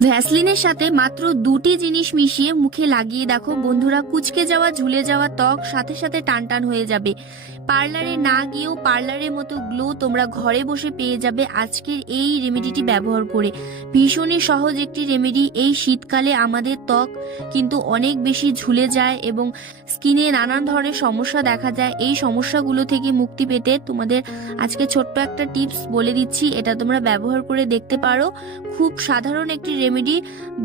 ভ্যাসলিনের সাথে মাত্র দুটি জিনিস মিশিয়ে মুখে লাগিয়ে দেখো বন্ধুরা, কুচকে যাওয়া ঝুলে যাওয়া ত্বক সাথে সাথে টান টান হয়ে যাবে। পার্লারে না গিয়েও পার্লারের মতো গ্লো তোমরা ঘরে বসে পেয়ে যাবে আজকের এই রেমেডিটি ব্যবহার করে। ভীষণই সহজ একটি রেমেডি। এই শীতকালে আমাদের ত্বক কিন্তু অনেক বেশি ঝুলে যায় এবং স্কিনে নানান ধরনের সমস্যা দেখা যায়। এই সমস্যাগুলো থেকে মুক্তি পেতে তোমাদের আজকে ছোট্ট একটা টিপস বলে দিচ্ছি, এটা তোমরা ব্যবহার করে দেখতে পারো। খুব সাধারণ একটি রেমেডি,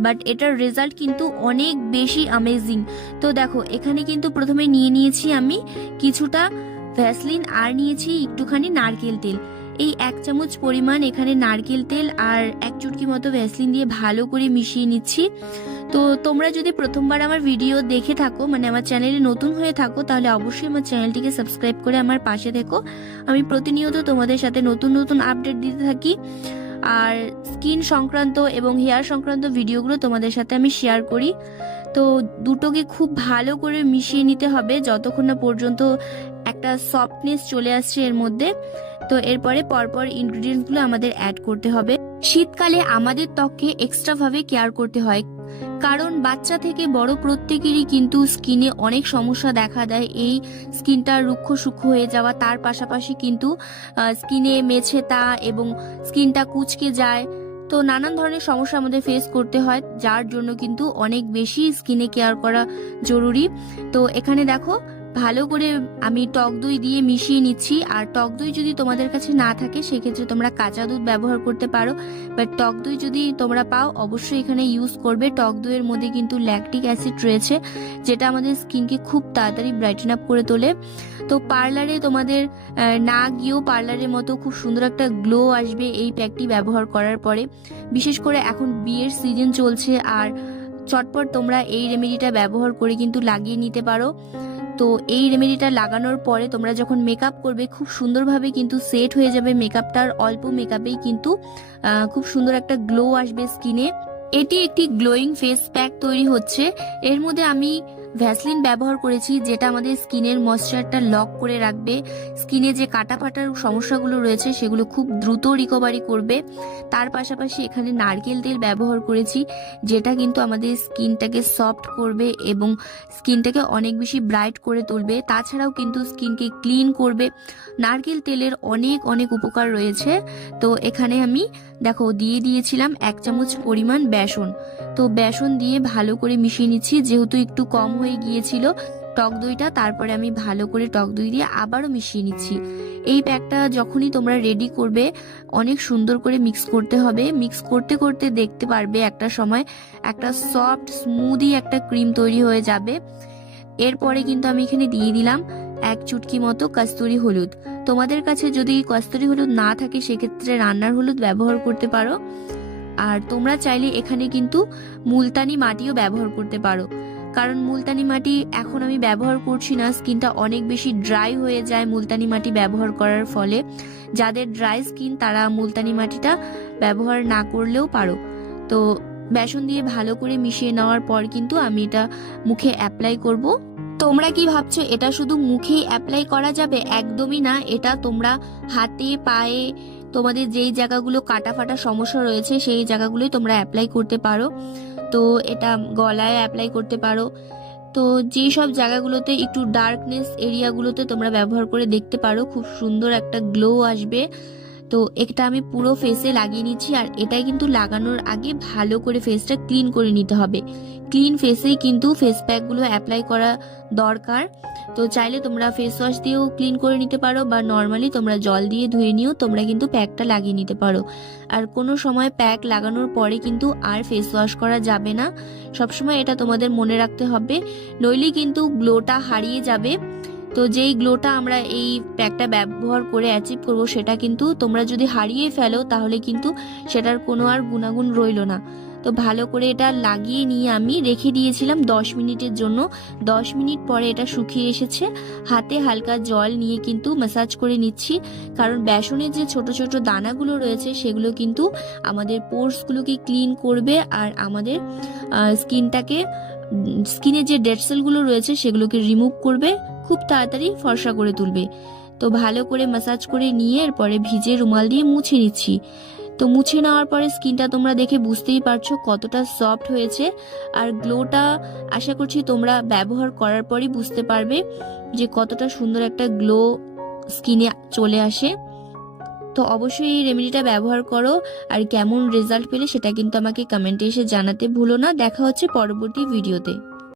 বাট এটার রেজাল্ট কিন্তু অনেক বেশি অ্যামেজিং। তো দেখো এখানে কিন্তু প্রথমে নিয়েছি আমি কিছুটা ভ্যাসলিন আর নিয়েছি একটুখানি নারকেল তেল। এই 1 চামচ পরিমাণ এখানে নারকেল তেল আর 1 চুটকি মতো ভ্যাসলিন দিয়ে ভালো করে মিশিয়ে নিচ্ছি। তো তোমরা যদি প্রথমবার আমার ভিডিও দেখে থাকো, মানে আমার চ্যানেলে নতুন হয়ে থাকো, তাহলে অবশ্যই আমার চ্যানেলটিকে সাবস্ক্রাইব করে আমার পাশে থেকো। আমি প্রতিনিয়ত তোমাদের সাথে নতুন নতুন আপডেট দিতে থাকি, আর স্কিন সংক্রান্ত এবং হেয়ার সংক্রান্ত ভিডিওগুলো তোমাদের সাথে আমি শেয়ার করি। তো দুটোকে খুব ভালো করে মিশিয়ে নিতে হবে যতক্ষণ না পর্যন্ত একটা সফটনেস চলে আসছে এর মধ্যে। তো এরপরে পরপর ইনগ্রিডিয়েন্টসগুলো আমাদের অ্যাড করতে হবে। শীতকালে আমাদের ত্বককে এক্সট্রা ভাবে কেয়ার করতে হয়, কারণ বাচ্চা থেকে বড় প্রত্যেকেরই কিন্তু স্কিনে অনেক সমস্যা দেখা দেয়। এই স্কিনটা রুক্ষ সূক্ষ্ম হয়ে যাওয়া, তার পাশাপাশি কিন্তু স্কিনে মেছেতা এবং স্কিনটা কুঁচকে যায়। তো নানান ধরনের সমস্যা আমাদের ফেস করতে হয়, যার জন্য কিন্তু অনেক বেশি স্কিনে কেয়ার করা জরুরি। তো এখানে দেখো ভালো করে আমি টক দই দিয়ে মিশিয়ে নিচ্ছি। আর টক দই যদি তোমাদের কাছে না থাকে সেক্ষেত্রে তোমরা কাঁচা দুধ ব্যবহার করতে পারো, বাট টক দই যদি তোমরা পাও অবশ্যই এখানে ইউজ করবে। টক দইয়ের মধ্যে কিন্তু ল্যাকটিক অ্যাসিড রয়েছে, যেটা আমাদের স্কিনকে খুব তাড়াতাড়ি ব্রাইটেন আপ করে তোলে। তো পার্লারে তোমাদের না গিয়েও পার্লারের মতো খুব সুন্দর একটা গ্লো আসবে এই প্যাকটি ব্যবহার করার পরে। বিশেষ করে এখন বিয়ের সিজন চলছে, আর চটপট তোমরা এই রেমেডিটা ব্যবহার করে কিন্তু লাগিয়ে নিতে পারো। তো এই রেমেডিটা লাগানোর পরে তোমরা যখন মেকআপ করবে খুব সুন্দরভাবে কিন্তু সেট হয়ে যাবে মেকআপটার। অল্প মেকআপেই কিন্তু খুব সুন্দর একটা গ্লো আসবে স্কিনে। এটি একটি গ্লোয়িং ফেস প্যাক তৈরি হচ্ছে। এর মধ্যে আমি ভ্যাসলিন ব্যবহার করেছি, যেটা আমাদের স্কিনের ময়েশ্চারটা লক করে রাখবে। স্কিনে যে কাটা ফাটার সমস্যাগুলো রয়েছে সেগুলো খুব দ্রুত রিকভারি করবে। তার পাশাপাশি এখানে নারকেল তেল ব্যবহার করেছি, যেটা কিন্তু আমাদের স্কিনটাকে সফট করবে এবং স্কিনটাকে অনেক বেশি ব্রাইট করে তুলবে। তাছাড়াও কিন্তু স্কিনকে ক্লিন করবে। নারকেল তেলের অনেক অনেক উপকার রয়েছে। তো এখানে আমি দেখো দিয়ে দিয়েছিলাম 1 চামচ পরিমাণ বেসন। তো বেসন দিয়ে ভালো করে মিশিয়ে নিচ্ছি, যেহেতু একটু কম হয়ে গিয়েছিল টক দইটা। তারপরে আমি ভালো করে টক দই দিয়ে আবারও মিশিয়ে নিচ্ছি। এই প্যাকটা যখনই তোমরা রেডি করবে অনেক সুন্দর করে মিক্স করতে হবে। মিক্স করতে করতে দেখতে পারবে একটা সময় একটা সফট স্মুদি একটা ক্রিম তৈরি হয়ে যাবে। এরপরে কিন্তু আমি এখানে দিয়ে দিলাম 1 চুটকি মতো কস্তুরি হলুদ। তোমাদের কাছে যদি কস্তুরি হলুদ না থাকে সেক্ষেত্রে রান্নার হলুদ ব্যবহার করতে পারো। আর তোমরা চাইলে এখানে কিন্তু মুলতানি মাটিও ব্যবহার করতে পারো, কারণ মুলতানি মাটি এখন আমি ব্যবহার করছি না। স্কিনটা অনেক বেশি ড্রাই হয়ে যায় মুলতানি মাটি ব্যবহার করার ফলে। যাদের ড্রাই স্কিন তারা মুলতানি মাটিটা ব্যবহার না করলেও পারো। তো বেসন দিয়ে ভালো করে মিশিয়ে নেওয়ার পর কিন্তু আমি এটা মুখে অ্যাপ্লাই করব। তোমরা কি ভাবছো এটা শুধু মুখেই অ্যাপ্লাই করা যাবে? একদমই না। এটা তোমরা হাতে পায়ে তোমাদের যেই জায়গাগুলো কাটা ফাটা সমস্যা রয়েছে সেই জায়গাগুলোই তোমরা অ্যাপ্লাই করতে পারো। তো এটা গলায় অ্যাপ্লাই করতে পারো। তো যেই সব জায়গাগুলোতে একটু ডার্কনেস এরিয়াগুলোতে তোমরা ব্যবহার করে দেখতে পারো, খুব সুন্দর একটা গ্লো আসবে। তো এটা আমি পুরো ফেসে লাগিয়ে নিচ্ছি। আর এটাই কিন্তু লাগানোর আগে ভালো করে ফেসটা ক্লিন করে নিতে হবে। ক্লিন ফেসেই কিন্তু ফেস প্যাকগুলো অ্যাপ্লাই করা দরকার। তো চাইলে তোমরা ফেস ওয়াশ দিয়েও ক্লিন করে নিতে পারো, বা নর্মালি তোমরা জল দিয়ে ধুয়ে নিয়েও তোমরা কিন্তু প্যাকটা লাগিয়ে নিতে পারো। আর কোনো সময় প্যাক লাগানোর পরে কিন্তু আর ফেস ওয়াশ করা যাবে না। সবসময় এটা তোমাদের মনে রাখতে হবে, নইলে কিন্তু গ্লোটা হারিয়ে যাবে। তো যেই গ্লোটা আমরা এই প্যাকটা ব্যবহার করে অ্যাচিভ করব সেটা কিন্তু তোমরা যদি হারিয়ে ফেলো তাহলে কিন্তু সেটার কোনো আর গুণাগুণ রইল না। তো ভালো করে এটা লাগিয়ে নিয়ে আমি রেখে দিয়েছিলাম 10 মিনিটের জন্য। 10 মিনিট পরে এটা শুকিয়ে এসেছে। হাতে হালকা জল নিয়ে কিন্তু ম্যাসাজ করে নিচ্ছি, কারণ বেসনের যে ছোট ছোট দানাগুলো রয়েছে সেগুলো কিন্তু আমাদের পোরসগুলোকে ক্লিন করবে আর আমাদের স্কিনে যে ডেড সেলগুলো রয়েছে সেগুলোকে রিমুভ করবে, খুব তাড়াতাড়ি ফর্সা করে তুলবে। তো ভালো করে ম্যাসাজ করে নিয়ে এরপরে ভিজে রুমাল দিয়ে মুছে নিচ্ছি। তো মুছে নেওয়ার পরে স্কিনটা তোমরা দেখে বুঝতেই পারছো কতটা সফট হয়েছে। আর গ্লোটা আশা করছি তোমরা ব্যবহার করার পরই বুঝতে পারবে যে কতটা সুন্দর একটা গ্লো স্কিনে চলে আসে। তো অবশ্যই এই রেমেডিটা ব্যবহার করো, আর কেমন রেজাল্ট পেলে সেটা কিন্তু আমাকে কমেন্টে এসে জানাতে ভুলো না। দেখা হচ্ছে পরবর্তী ভিডিওতে।